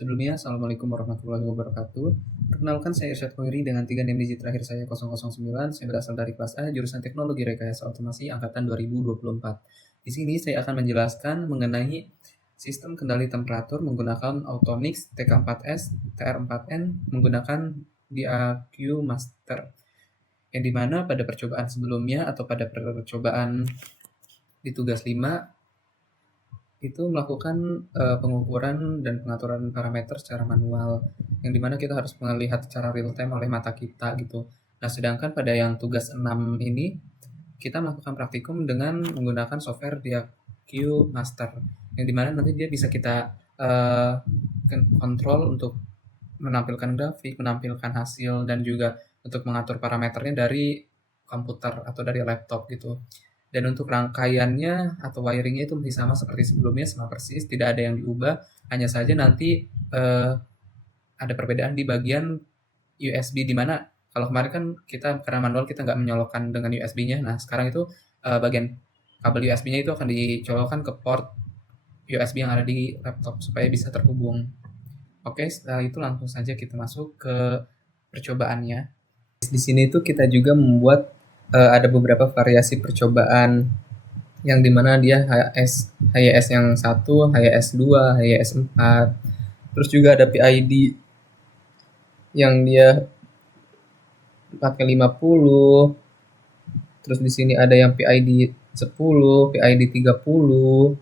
Sebelumnya, Assalamualaikum warahmatullahi wabarakatuh. Perkenalkan, saya Irsyad Khoiri dengan 3 NIM digit terakhir saya 009. Saya berasal dari kelas A, jurusan Teknologi Rekayasa Otomasi Angkatan 2024. Di sini saya akan menjelaskan mengenai sistem kendali temperatur menggunakan Autonix TK4S TR4N menggunakan DAQ Master. Yang dimana pada percobaan sebelumnya atau pada percobaan di tugas 5 itu melakukan pengukuran dan pengaturan parameter secara manual, yang dimana kita harus melihat secara real time oleh mata kita gitu. Nah, sedangkan pada yang tugas 6 ini kita melakukan praktikum dengan menggunakan software DAQ Master, yang dimana nanti dia bisa kita kontrol untuk menampilkan grafik, menampilkan hasil, dan juga untuk mengatur parameternya dari komputer atau dari laptop gitu. Dan untuk rangkaiannya atau wiringnya itu masih sama seperti sebelumnya, sama persis, tidak ada yang diubah. Hanya saja nanti ada perbedaan di bagian USB, di mana kalau kemarin kan kita karena manual kita nggak menyolokkan dengan USB-nya. Nah, sekarang itu bagian kabel USB-nya itu akan dicolokkan ke port USB yang ada di laptop supaya bisa terhubung. Oke, setelah itu langsung saja kita masuk ke percobaannya. Di sini tuh kita juga membuat ada beberapa variasi percobaan yang dimana dia HYS yang 1, HYS 2, HYS 4. Terus juga ada PID yang dia 4x50. Terus di sini ada yang PID 10, PID 30,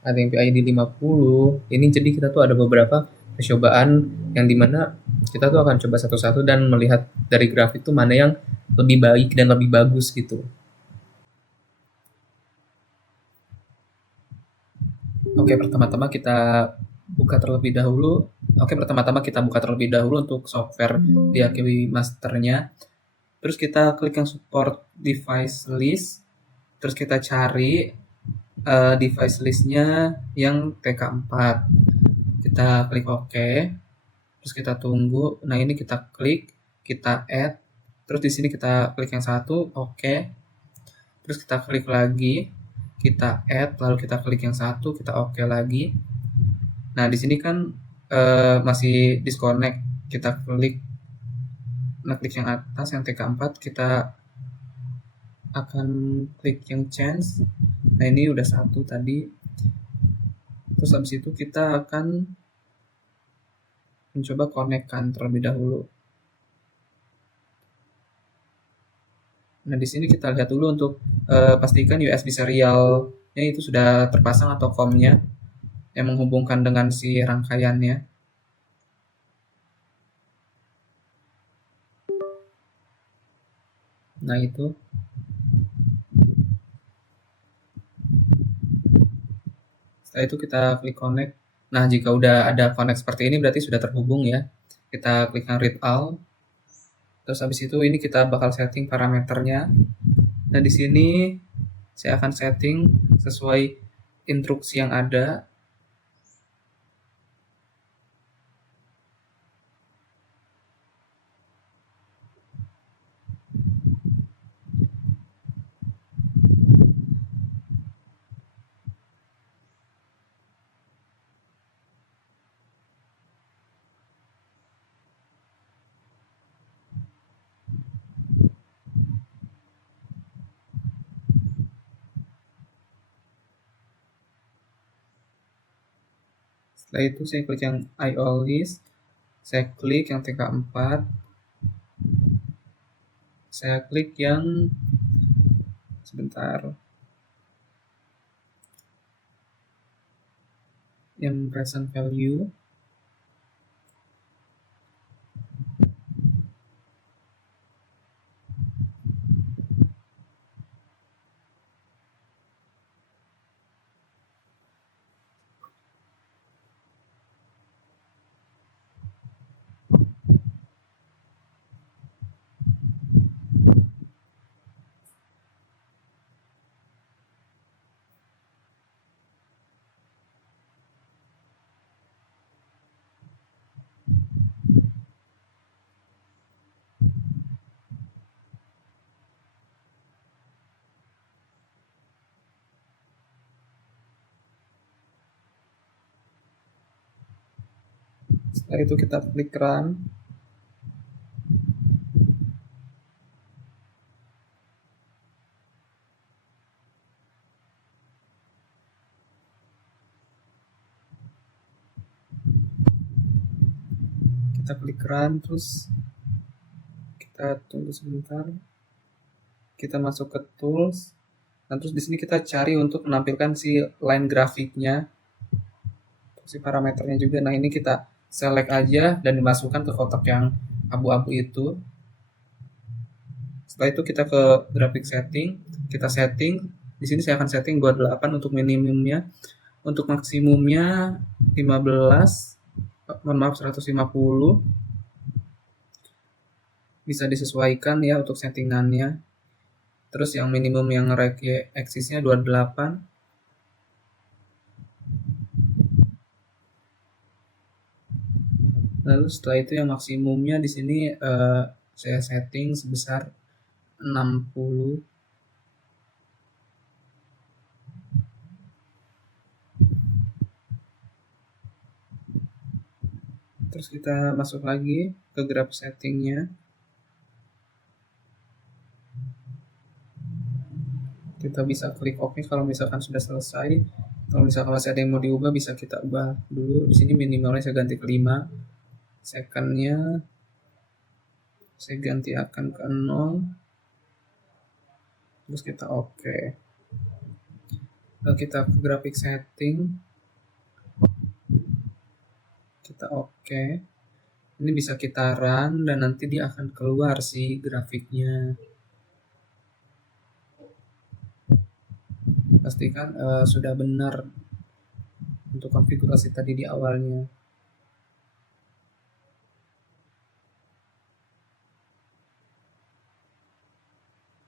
ada yang PID 50. Ini jadi kita tuh ada beberapa percobaan yang dimana kita tuh akan coba satu-satu dan melihat dari grafik itu mana yang lebih baik dan lebih bagus gitu. Oke, pertama-tama kita buka terlebih dahulu. Oke, pertama-tama kita buka terlebih dahulu untuk software di AKW Masternya. Terus kita klik yang support device list. Terus kita cari device listnya yang TK4. Kita klik OK. Terus kita tunggu. Nah, ini kita klik, kita add. Terus di sini kita klik yang satu, OK. Terus kita klik lagi, kita add, lalu kita klik yang satu, kita OK lagi. Nah, di sini kan masih disconnect. Kita klik, yang atas yang TK4, kita akan klik yang change. Nah, ini udah satu tadi. Terus habis itu kita akan mencoba connect-kan terlebih dahulu. Nah, di sini kita lihat dulu untuk pastikan USB serialnya itu sudah terpasang atau COM-nya yang menghubungkan dengan si rangkaiannya. Nah, itu. Setelah itu kita klik connect. Nah, jika udah ada connect seperti ini berarti sudah terhubung ya. Kita klik yang read all. Terus habis itu ini kita bakal setting parameternya. Nah, di sini saya akan setting sesuai instruksi yang ada. Setelah itu saya klik yang I all list. Saya klik yang TK4. Saya klik yang sebentar. Yang present value. Setelah itu kita klik run. Kita klik run, terus kita tunggu sebentar. Kita masuk ke tools. Nah, terus di sini kita cari untuk menampilkan si line grafiknya, si parameternya juga. Nah, ini kita select aja dan dimasukkan ke kotak yang abu-abu itu. Setelah itu kita ke graphic setting, kita setting. Di sini saya akan setting 28 untuk minimumnya. Untuk maksimumnya 15, mohon maaf 150. Bisa disesuaikan ya untuk settingannya. Terus yang minimum yang axisnya 28. Lalu setelah itu yang maksimumnya di sini saya setting sebesar 60. Terus kita masuk lagi ke graph settingnya. Kita bisa klik OK kalau misalkan sudah selesai. Kalau misalkan masih ada yang mau diubah bisa kita ubah dulu. Di sini minimalnya saya ganti ke 5. Secondnya saya ganti akan ke 0. Terus kita OK. Lalu kita ke graphic setting. Kita OK. Ini bisa kita run dan nanti dia akan keluar sih grafiknya. Pastikan sudah benar untuk konfigurasi tadi di awalnya.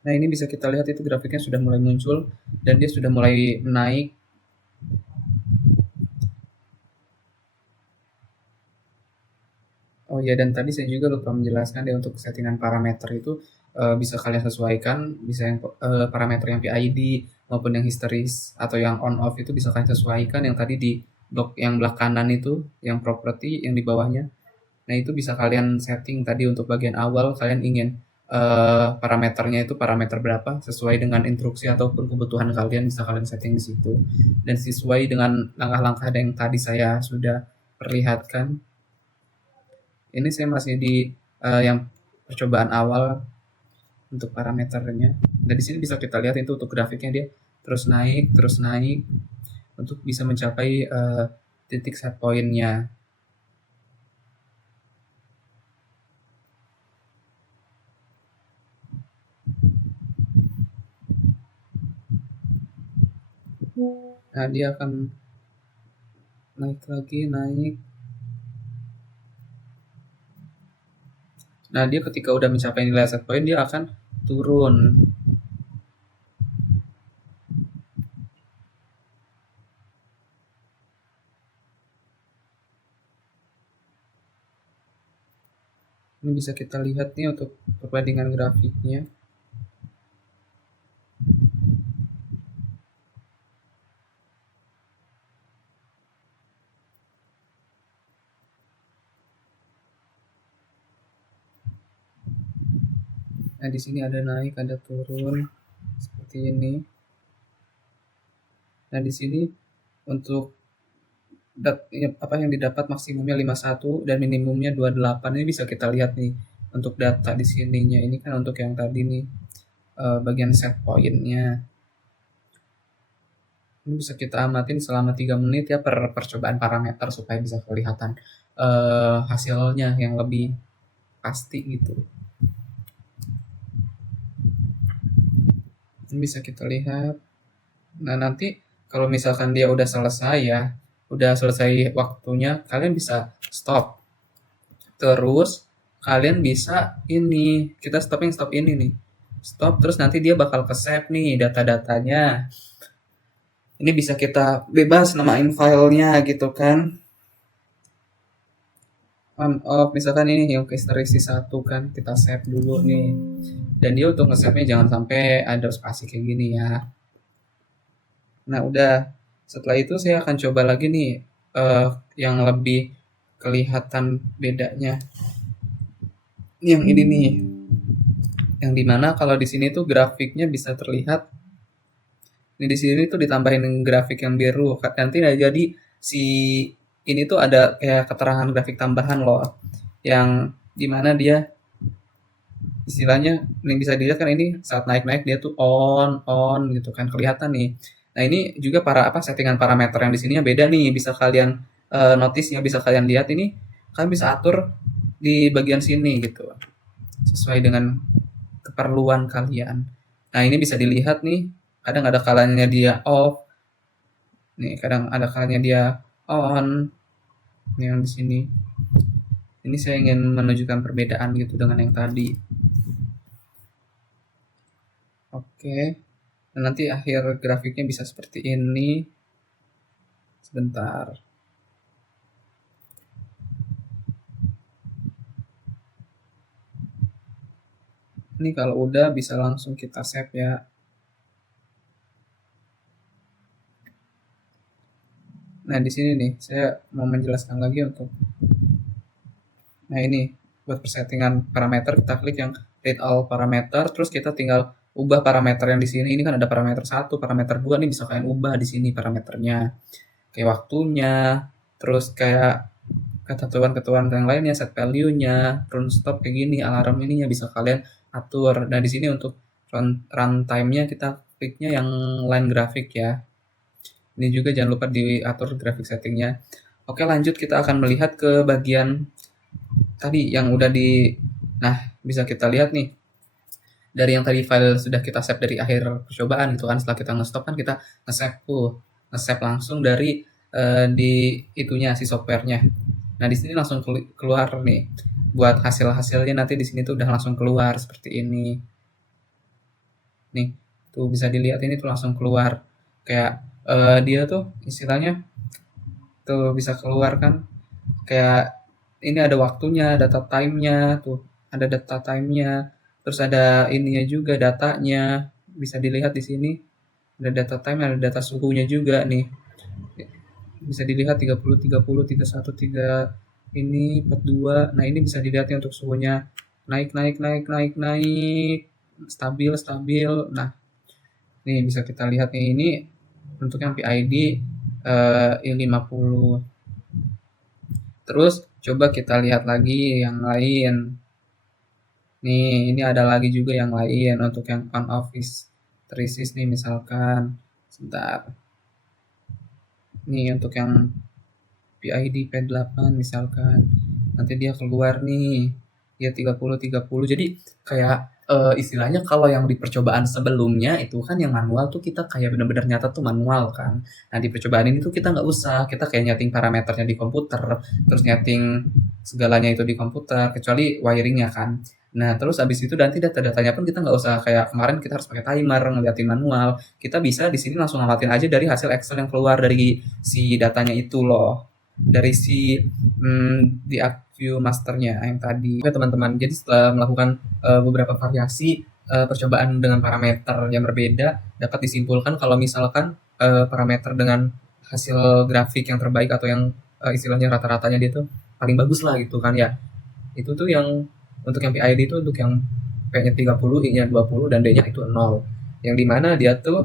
Nah, ini bisa kita lihat itu grafiknya sudah mulai muncul dan dia sudah mulai naik. Oh ya, dan tadi saya juga lupa menjelaskan deh untuk settingan parameter itu bisa kalian sesuaikan, bisa yang parameter yang PID maupun yang historis atau yang on off itu bisa kalian sesuaikan. Yang tadi di blok yang belah kanan itu, yang property yang di bawahnya. Nah, itu bisa kalian setting tadi untuk bagian awal kalian ingin parameternya itu parameter berapa sesuai dengan instruksi ataupun kebutuhan kalian, bisa kalian setting di situ. Dan sesuai dengan langkah-langkah yang tadi saya sudah perlihatkan. Ini saya masih di yang percobaan awal untuk parameternya. Dan di sini bisa kita lihat itu untuk grafiknya dia terus naik untuk bisa mencapai titik set pointnya. Nah, dia akan naik lagi, naik. Nah, dia ketika udah mencapai nilai set point dia akan turun. Ini bisa kita lihat nih untuk perbandingan grafiknya. Nah, di sini ada naik, ada turun seperti ini. Nah, di sini untuk apa yang didapat maksimumnya 51 dan minimumnya 28. Ini bisa kita lihat nih untuk data di sininya. Ini kan untuk yang tadi nih bagian set pointnya. Ini bisa kita amatin selama 3 menit ya per percobaan parameter supaya bisa kelihatan hasilnya yang lebih pasti gitu. Ini bisa kita lihat. Nah, nanti kalau misalkan dia udah selesai ya, udah selesai waktunya, kalian bisa stop. Terus kalian bisa ini, kita stop ini nih. Stop, terus nanti dia bakal ke save nih data-datanya. Ini bisa kita bebas namain filenya gitu kan. On off, misalkan ini yang history 1 kan, kita save dulu nih. Dan dia untuk nge-save-nya jangan sampai ada spasi kayak gini ya. Nah, udah. Setelah itu saya akan coba lagi nih yang lebih kelihatan bedanya. Yang ini nih, yang dimana kalau di sini tuh grafiknya bisa terlihat. Ini di sini tuh ditambahin grafik yang biru. Nanti jadi si ini tuh ada kayak keterangan grafik tambahan loh, yang dimana dia istilahnya yang bisa dilihat kan ini saat naik-naik dia tuh on gitu kan kelihatan nih. Nah ini juga settingan parameter yang di sini yang beda nih, bisa kalian notice ya, bisa kalian lihat ini kalian bisa atur di bagian sini gitu sesuai dengan keperluan kalian. Nah ini bisa dilihat nih, kadang ada kalanya dia off, nih kadang ada kalanya dia on. Nih yang di sini. Ini saya ingin menunjukkan perbedaan gitu dengan yang tadi. Oke. Dan nanti akhir grafiknya bisa seperti ini. Sebentar. Ini kalau udah bisa langsung kita save ya. Nah, di sini nih saya mau menjelaskan lagi untuk nah ini buat persettingan parameter kita klik yang read all parameter, terus kita tinggal ubah parameter yang di sini. Ini kan ada parameter 1, parameter 2 nih bisa kalian ubah di sini parameternya. Kayak waktunya, terus kayak ketentuan-ketentuan yang lainnya, set value-nya, run stop kayak gini, alarm ininya bisa kalian atur. Nah, di sini untuk runtime-nya kita kliknya yang line grafik ya. Ini juga jangan lupa diatur grafik settingnya. Oke, lanjut kita akan melihat ke bagian tadi yang udah nah bisa kita lihat nih dari yang tadi file sudah kita save dari akhir percobaan gitu kan, setelah kita nge-stop kan kita nge-save langsung dari di itunya si softwarenya. Nah di sini langsung keluar nih buat hasil-hasilnya, nanti di sini tuh udah langsung keluar seperti ini nih, tuh bisa dilihat ini tuh langsung keluar kayak dia tuh istilahnya tuh bisa keluar kan kayak ini ada waktunya, data time-nya tuh, ada data time-nya, terus ada ininya juga datanya, bisa dilihat di sini. Ada data time, ada data suhunya juga nih. Bisa dilihat 30, 30, 31, 3 ini 42. Nah, ini bisa dilihatnya untuk suhunya naik, stabil, stabil. Nah, nih bisa kita lihat nih ini untuk yang PID I50. Terus coba kita lihat lagi yang lain. Nih, ini ada lagi juga yang lain untuk yang on office traces nih misalkan. Sebentar. Nih untuk yang PID P8 misalkan. Nanti dia keluar nih. Dia 30 30. Jadi kayak istilahnya kalau yang di percobaan sebelumnya itu kan yang manual tuh kita kayak benar-benar nyata tuh manual kan. Nah di percobaan ini tuh kita nggak usah, kita kayak nyeting parameternya di komputer, terus nyeting segalanya itu di komputer kecuali wiringnya kan. Nah terus abis itu nanti data-datanya pun kita nggak usah kayak kemarin kita harus pakai timer ngeliatin manual. Kita bisa di sini langsung ngamatin aja dari hasil Excel yang keluar dari si datanya itu loh, dari si di view masternya yang tadi. Oke teman-teman, jadi setelah melakukan beberapa variasi percobaan dengan parameter yang berbeda, dapat disimpulkan kalau misalkan parameter dengan hasil grafik yang terbaik atau yang istilahnya rata-ratanya dia tuh paling bagus lah gitu kan ya. Itu tuh yang untuk yang PID itu untuk yang P-nya 30, I-nya 20 dan D-nya itu 0. Yang dimana dia tuh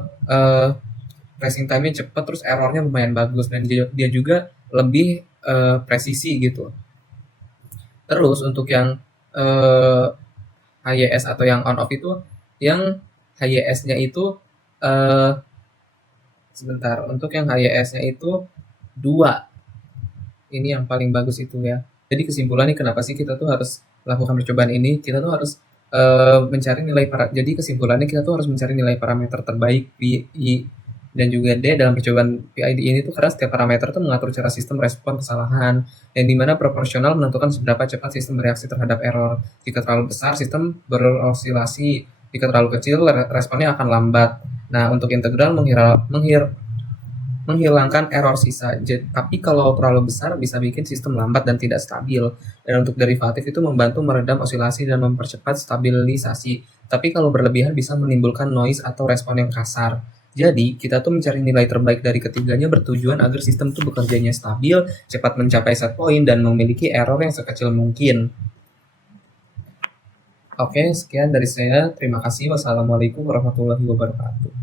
tracing time-nya cepat, terus errornya lumayan bagus dan dia juga lebih presisi gitu. Terus untuk yang HYS atau yang on off itu, yang HYS-nya itu sebentar, untuk yang HYS-nya itu 2. Ini yang paling bagus itu ya. Jadi kesimpulannya kenapa sih kita tuh harus lakukan percobaan ini? Kita tuh harus mencari nilai jadi kesimpulannya kita tuh harus mencari nilai parameter terbaik PI dan juga D dalam percobaan PID ini tuh karena setiap parameter tuh mengatur cara sistem respon kesalahan yang dimana proporsional menentukan seberapa cepat sistem bereaksi terhadap error. Jika terlalu besar sistem berosilasi, jika terlalu kecil responnya akan lambat. Nah untuk integral menghilangkan error sisa. Tapi kalau terlalu besar bisa bikin sistem lambat dan tidak stabil. Dan untuk derivatif itu membantu meredam osilasi dan mempercepat stabilisasi. Tapi kalau berlebihan bisa menimbulkan noise atau respon yang kasar. Jadi, kita tuh mencari nilai terbaik dari ketiganya bertujuan agar sistem tuh bekerjanya stabil, cepat mencapai set point, dan memiliki error yang sekecil mungkin. Oke, sekian dari saya. Terima kasih. Wassalamualaikum warahmatullahi wabarakatuh.